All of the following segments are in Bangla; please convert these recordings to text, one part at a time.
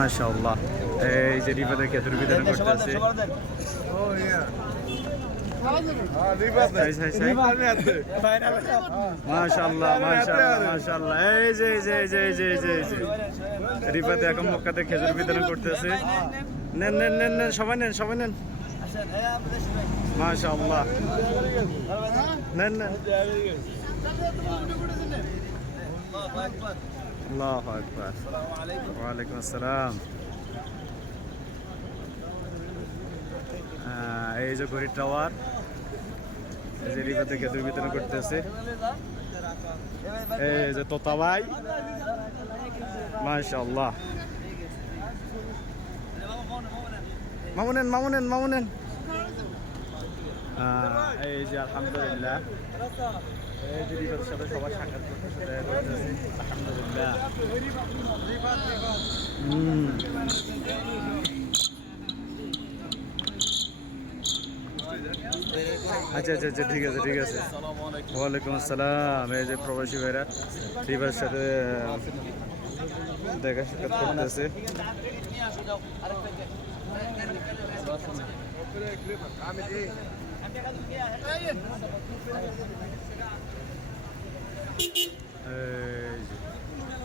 মাশাআল্লাহ। এই যে রিফাদের খেতুর বিতরণ করতেছে। ও হ্যাঁ, এখন খেজুর বিতরণ করতেছে। নেন নেন নেন নেন সবাই নেন সবাই নেন। মাশাল্লাহ নেন নেন। الله أكبر السلام عليكم وعليكم السلام এই যে ঘড়ির টাওয়ার এই যে রিভার থেকে দুই বিতরণ করতেছে এই যে তোতা ভাই মাশাল্লাহ মামুনেন মামুনেন মামুনেন এই যে আলহামদুলিল্লাহ আচ্ছা আচ্ছা আচ্ছা ঠিক আছে ঠিক আছে। ওয়ালাইকুম আসসালাম। এই যে প্রবাসী ভাইরা রিভার সাথে, দেখা সাক্ষাৎ করতেছে। যে।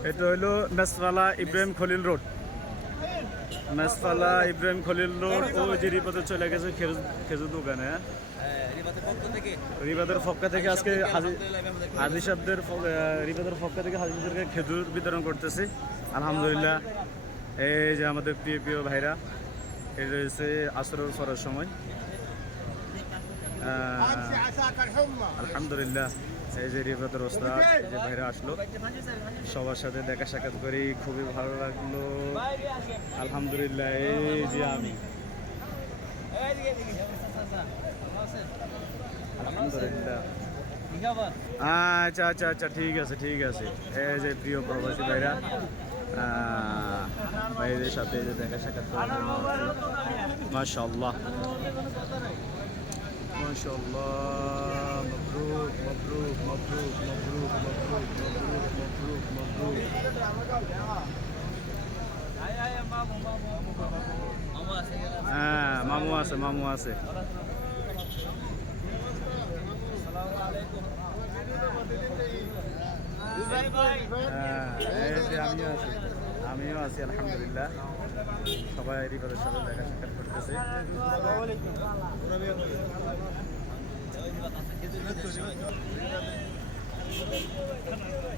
এটা হইল মেসফালা ইব্রাহিম খলিল রোড। মেসফালা ইব্রাহিম খলিল রোড, ও যে রিপথে চলে গেছে খেজুর দোকানে? রিবাদের ফক্কা থেকে আজকে হাজি সাহেবদের রিবাদের ফক্কা থেকে হাজি সাহেবদেরকে খেজুর বিতরণ করতেছি। আলহামদুলিল্লাহ। এই যে আমাদের প্রিয় প্রিয় ভাইরা এটা রয়েছে আসরের সরার সময়। আলহামদুলিল্লাহ, এই যে রিবাদের ওস্তাদ যে বাইরে আসলো, সবার সাথে দেখা সাক্ষাৎ করি, খুবই ভালো লাগল। আলহামদুলিল্লাহ, এই যে আমি। আলহামদুলিল্লাহ। আচ্ছা আচ্ছা আচ্ছা ঠিক আছে ঠিক আছে। এই যে প্রিয় প্রবাসী ভাইরা ভাইদের সাথে যে দেখা সাক্ষাৎ মাশাল্লাহ মাশাল্লাহ মবরুক মবরুক মবরুক মবরুক মবরুক মবরুক মবরুক মবরুক। হ্যাঁ মামু আছে মামু আছে। হ্যাঁ, আমিও আছি। আমিও আছি, আলহামদুলিল্লাহ। সবাই রিফাদের সাথে দেখা সাক্ষাৎ করতেছে।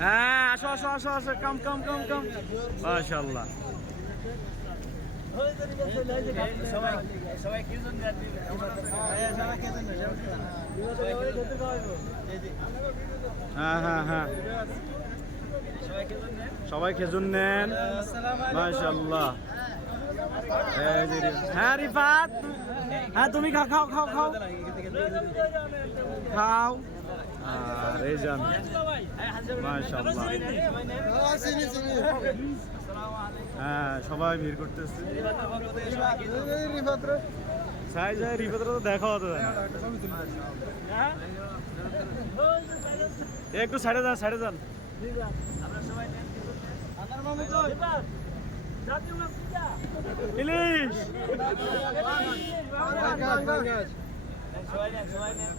হ্যাঁ আসো আসো আসো আসো কাম কাম কাম কাম মাশাল্লাহ হ্যাঁ হ্যাঁ হ্যাঁ। সবাই খেজুর নেন। মাশাল্লাহ হ্যাঁ রিফাত। হ্যাঁ তুমি খাও খাও খাও খাও। হ্যাঁ সবাই ভিড় করতেছে। তো হতো একটু সাইডে যান সাইডে যান। ইলিশ সবাই নেন সবাই নেন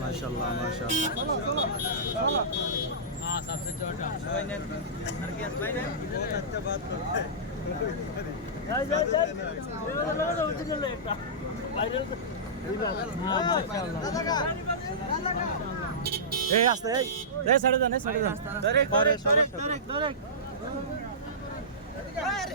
মাশাআল্লাহ মাশাআল্লাহ हाँ सबसे छोटा बहुत अच्छा बात करते हैं এই আস্তে এই। রে সাড়ে দানে সাড়ে দান দরেক দরেক দরেক দরেক দরেক আরে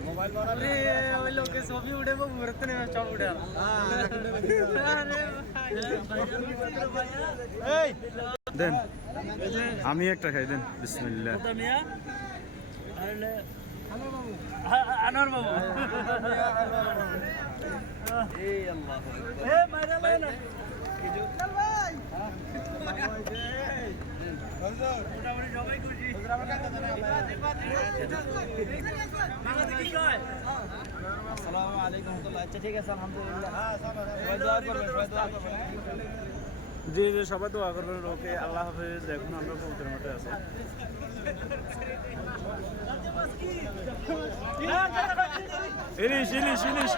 अरे ওই লোকে ছবি উঠে মুহূর্তে নেমে চল উঠে দেন আমি একটা খাই দেন বিসমিল্লাহ আনোয়ার বাবু এই আল্লাহ এ মাইরা লাইন মোটামুটি সবাই খুশি আসসালামু আলাইকুম আচ্ছা ঠিক আছে আলহামদুলিল্লাহ। করবেন জি জি সবাই দোয়া করবেন ওকে। আল্লাহ হাফেজ এখন আমরা কবুতরের মাঠে আছি। ইলিশ ইলিশ ইলিশ।